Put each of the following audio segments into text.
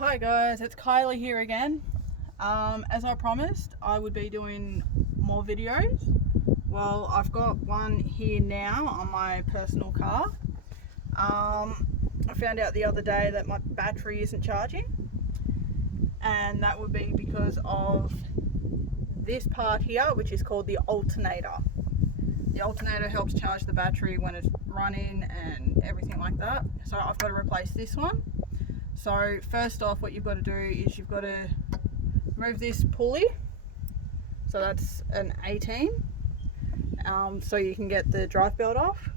Hi guys, it's Kylie here again. As I promised, I would be doing more videos. Well, I've got one here now on my personal car. I found out the other day that my battery isn't charging, and that would be because of this part here, which is called the alternator. The alternator helps charge the battery when it's running and everything like that. So I've got to replace this one. So first off, what you've got to do is you've got to remove this pulley. So that's an 18. So you can get the drive belt off,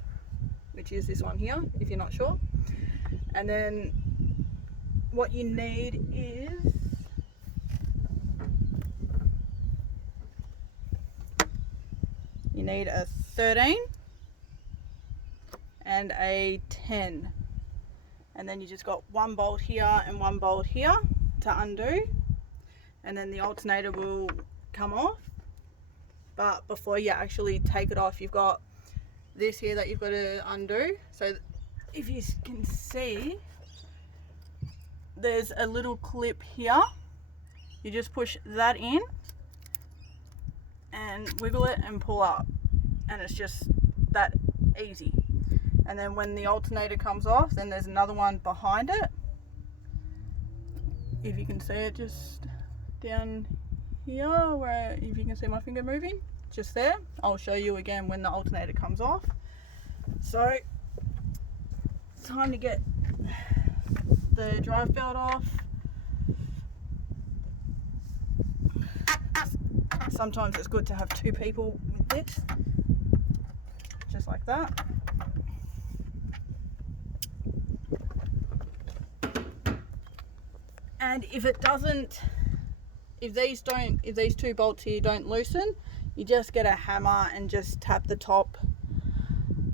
which is this one here, if you're not sure. And then what you need is you need a 13 and a 10. And then you just got one bolt here and one bolt here to undo, and then the alternator will come off. But before you actually take it off, you've got this here that you've got to undo. So if you can see, there's a little clip here. You just push that in and wiggle it and pull up, and it's just that easy. And then when the alternator comes off, then there's another one behind it. If you can see it, just down here, where if you can see my finger moving, just there. I'll show you again when the alternator comes off. So, time to get the drive belt off. Sometimes it's good to have two people with this, just like that. And if these two bolts here don't loosen, you just get a hammer and just tap the top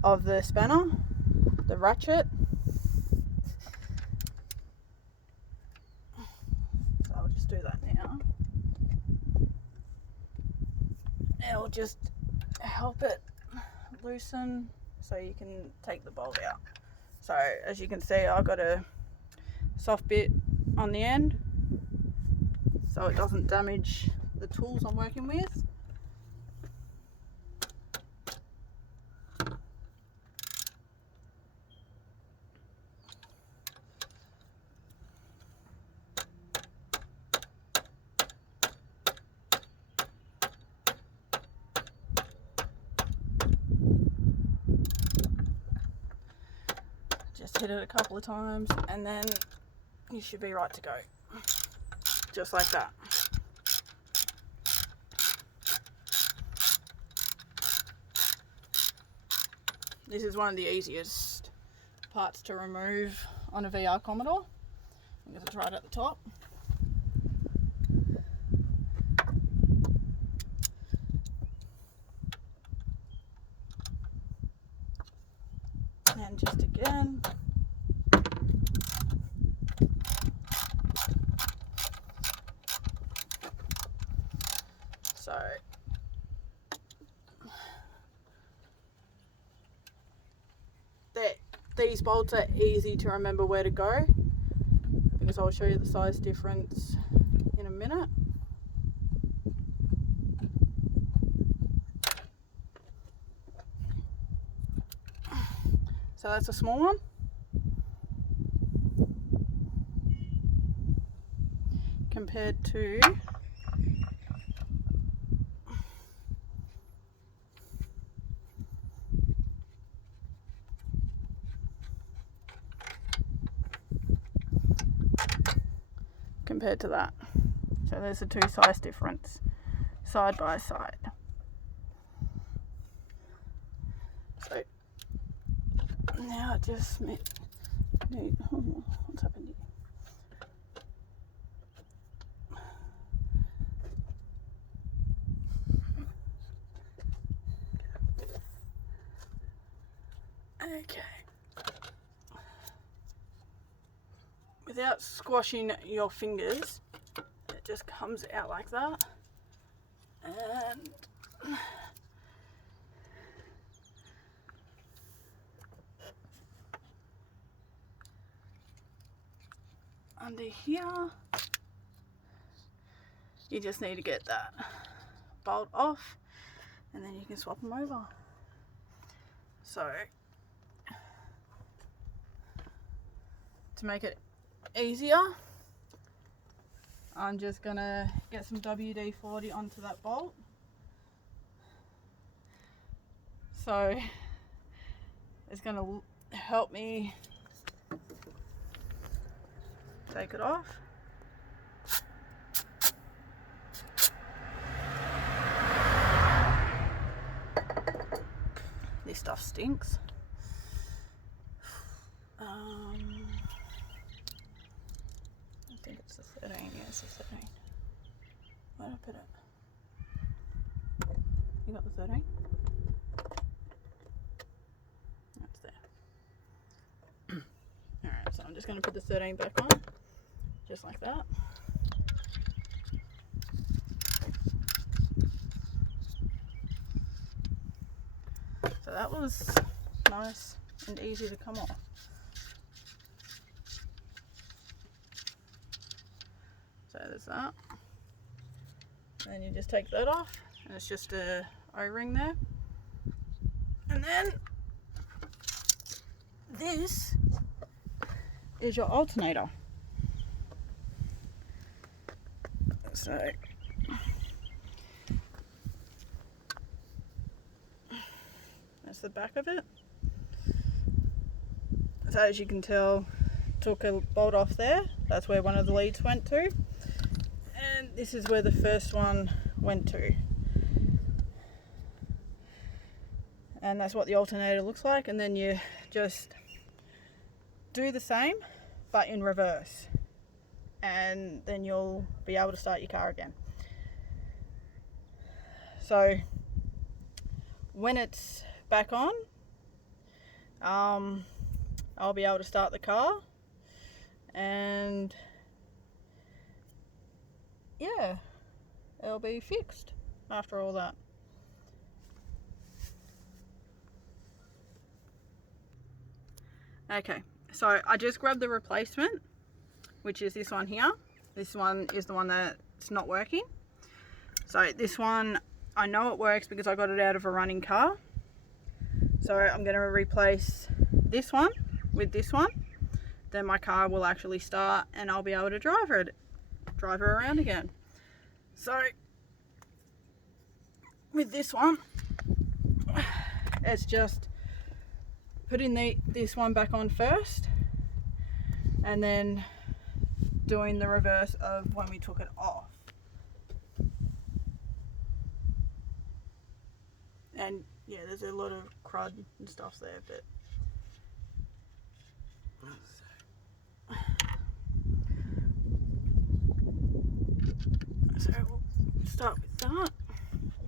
of the spanner, the ratchet. So I'll just do that now. It'll just help it loosen so you can take the bolt out. So as you can see, I've got a soft bit on the end so it doesn't damage the tools I'm working with. Just hit it a couple of times and then you should be right to go. Just like that. This is one of the easiest parts to remove on a VR Commodore, because it's right at the top. And just again. So these bolts are easy to remember where to go, because I'll show you the size difference in a minute. So that's a small one. Compared to that. So there's a two size difference side by side. So now it just what's happened here? Okay. Without squashing your fingers, it just comes out like that, and under here. You just need to get that bolt off and then you can swap them over. So to make it easier, I'm just gonna get some WD-40 onto that bolt. So it's gonna help me take it off. This stuff stinks. I think it's the 13. Yeah, it's the 13. Where did I put it? You got the 13? That's there. Alright, so I'm just going to put the 13 back on, just like that. So that was nice and easy to come off. So there's that. And then you just take that off, and it's just a O-ring there. And then this is your alternator. So that's the back of it. So as you can tell, took a bolt off there. That's where one of the leads went to. And this is where the first one went to. And that's what the alternator looks like. And then you just do the same, but in reverse. And then you'll be able to start your car again. So when it's back on, I'll be able to start the car, and yeah, it'll be fixed after all that. Okay, so I just grabbed the replacement, which is this one here. This one is the one that's not working. So this one, I know it works because I got it out of a running car. So I'm going to replace this one with this one. Then my car will actually start and I'll be able to drive her around again. So with this one, it's just putting this one back on first and then doing the reverse of when we took it off. And yeah, there's a lot of crud and stuff there, but so we'll start with that.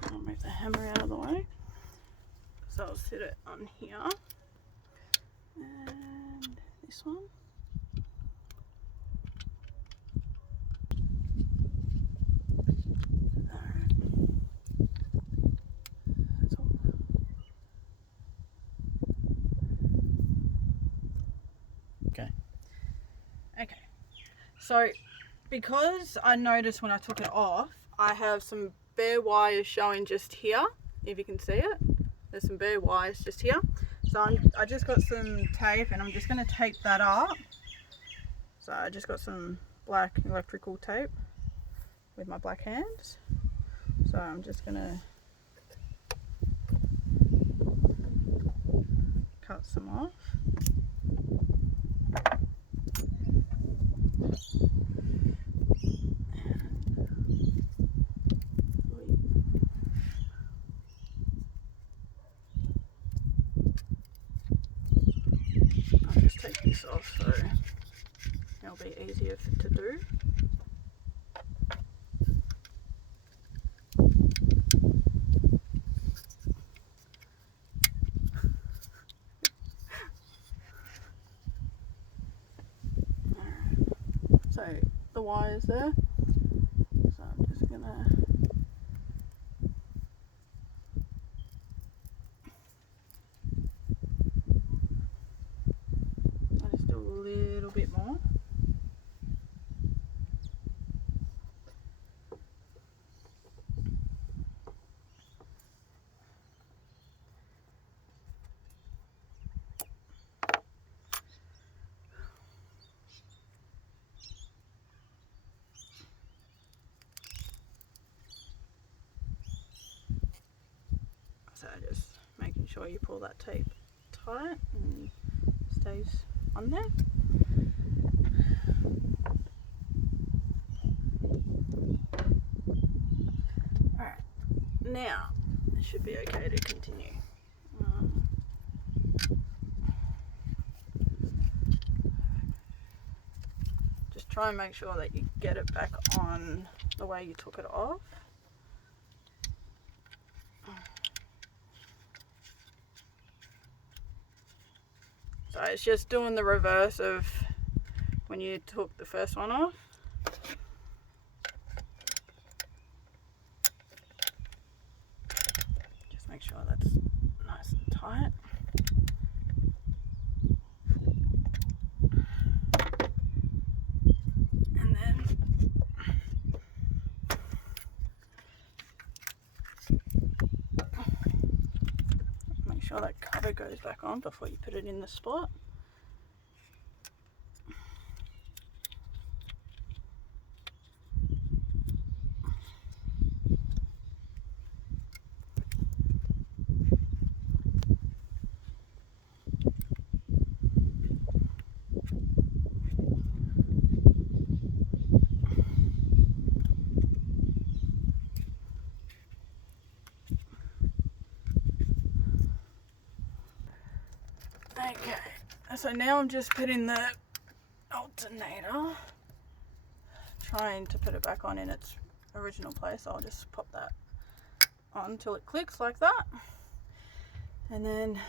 I'll move the hammer out of the way. So I'll sit it on here. And this one. Okay, so because I noticed when I took it off, I have some bare wires showing just here, if you can see it. There's some bare wires just here. So I just got some tape and I'm just going to tape that up. So I just got some black electrical tape with my black hands. So I'm just going to cut some off. I'll just take this off so it'll be easier to do. So the wire's there, so I'm just gonna just do a little bit more. sure you pull that tape tight and stays on there. Alright, now it should be okay to continue. Just try and make sure that you get it back on the way you took it off. So it's just doing the reverse of when you took the first one off. Just make sure that's nice and tight. And then make sure that cover goes back on before you put it in the spot. Okay, so now I'm just putting the alternator, trying to put it back on in its original place. I'll just pop that on until it clicks like that, and then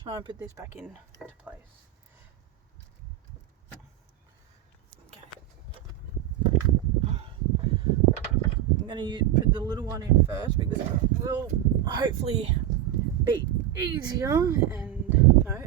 try and put this back into place. Okay, I'm going to put the little one in first because it will hopefully be easier. And no,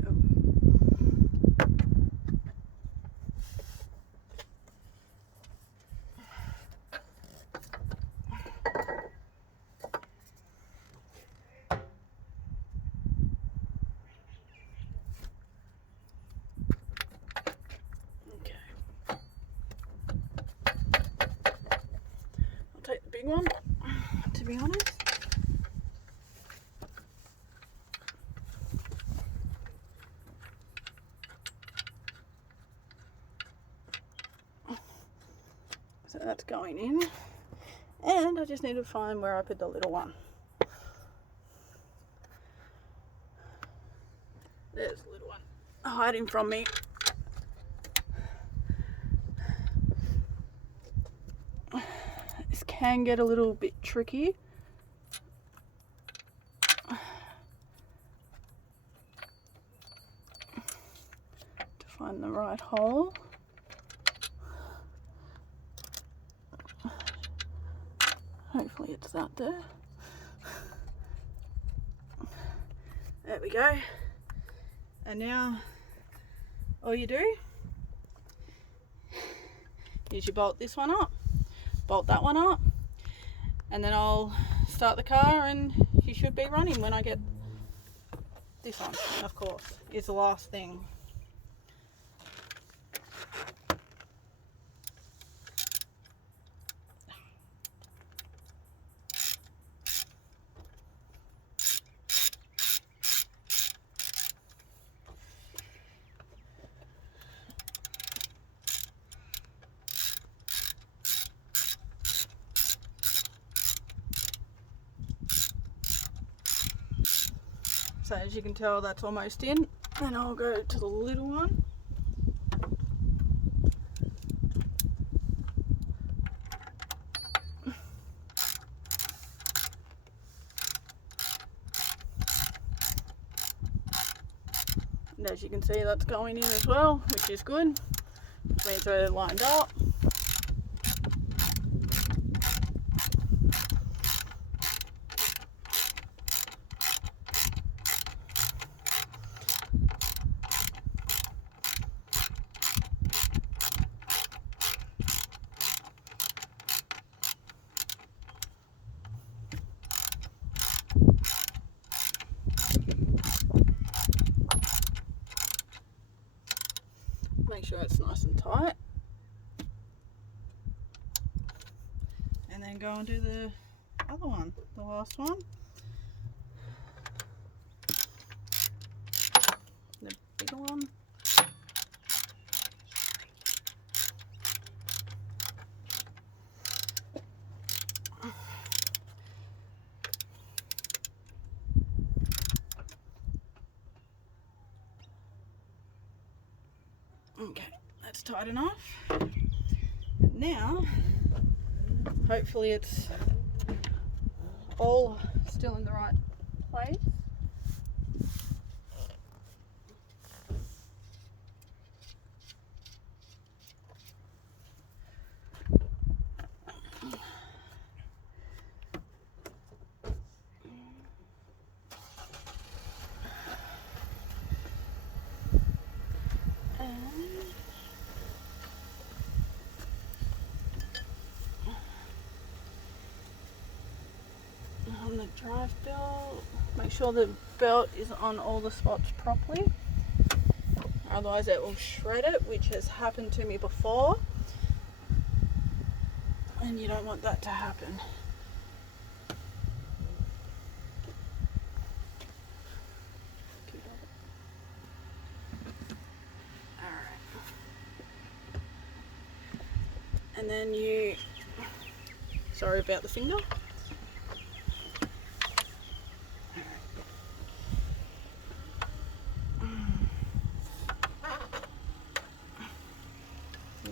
I'll take the big one, to be honest. So that's going in, and I just need to find where I put the little one. There's the little one hiding from me. This can get a little bit tricky. To find the right hole. Hopefully it's that there. There we go. And now all you do is you bolt this one up, bolt that one up, and then I'll start the car and you should be running when I get this on. And of course, it's the last thing. So as you can tell, that's almost in. Then I'll go to the little one. And as you can see, that's going in as well, which is good. Which means they're lined up. Make sure it's nice and tight, and then go and do the other one, the last one. bigger one. Okay, that's tight enough. And now, hopefully it's all still in the right place. On the drive belt, make sure the belt is on all the spots properly, otherwise it will shred it, which has happened to me before, and you don't want that to happen. Alright, and then you, sorry about the finger.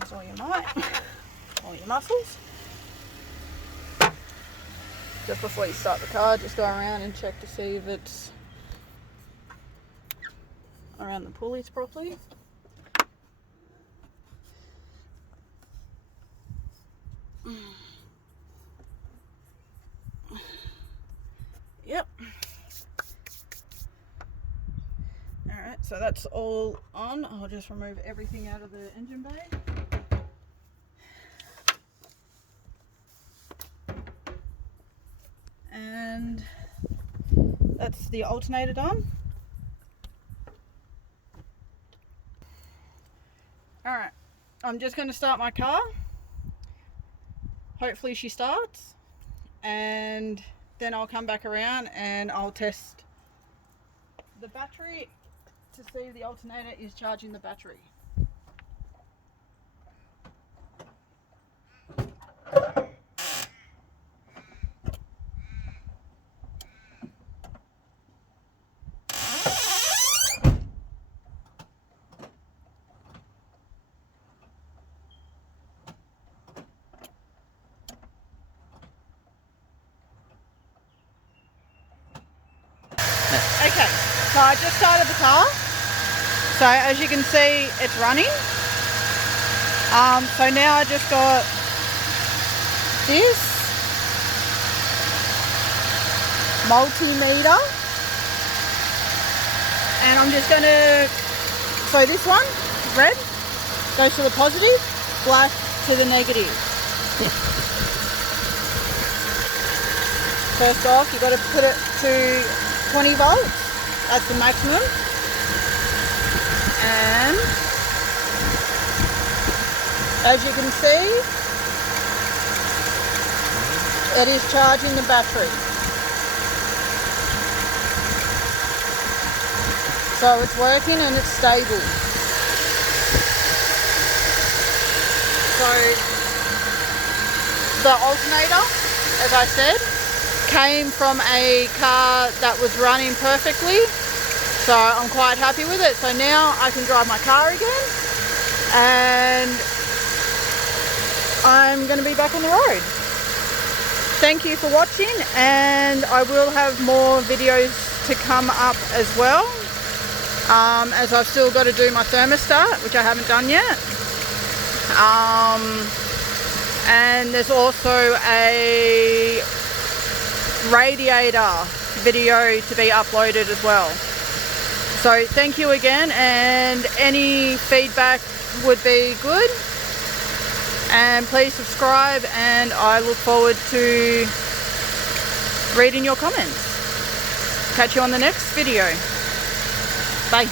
Use all your might, all your muscles. Just before you start the car, just go around and check to see if it's around the pulleys properly. Yep. Alright, so that's all on. I'll just remove everything out of the engine bay. And that's the alternator done. Alright, I'm just going to start my car. Hopefully she starts, and then I'll come back around and I'll test the battery to see if the alternator is charging the battery. Okay, so I just started the car. So as you can see, it's running. So now I just got this multimeter, and I'm just gonna, so this one, red, goes to the positive, black to the negative. First off, you've got to put it to 20 volts, that's the maximum. And as you can see, it is charging the battery. So it's working and it's stable. So the alternator, as I said, came from a car that was running perfectly. So I'm quite happy with it. So now I can drive my car again, and I'm going to be back on the road. Thank you for watching, and I will have more videos to come up as well, as I've still got to do my thermostat, which I haven't done yet. And there's also a radiator video to be uploaded as well. So thank you again, and any feedback would be good, and please subscribe, and I look forward to reading your comments. Catch you on the next video. Bye.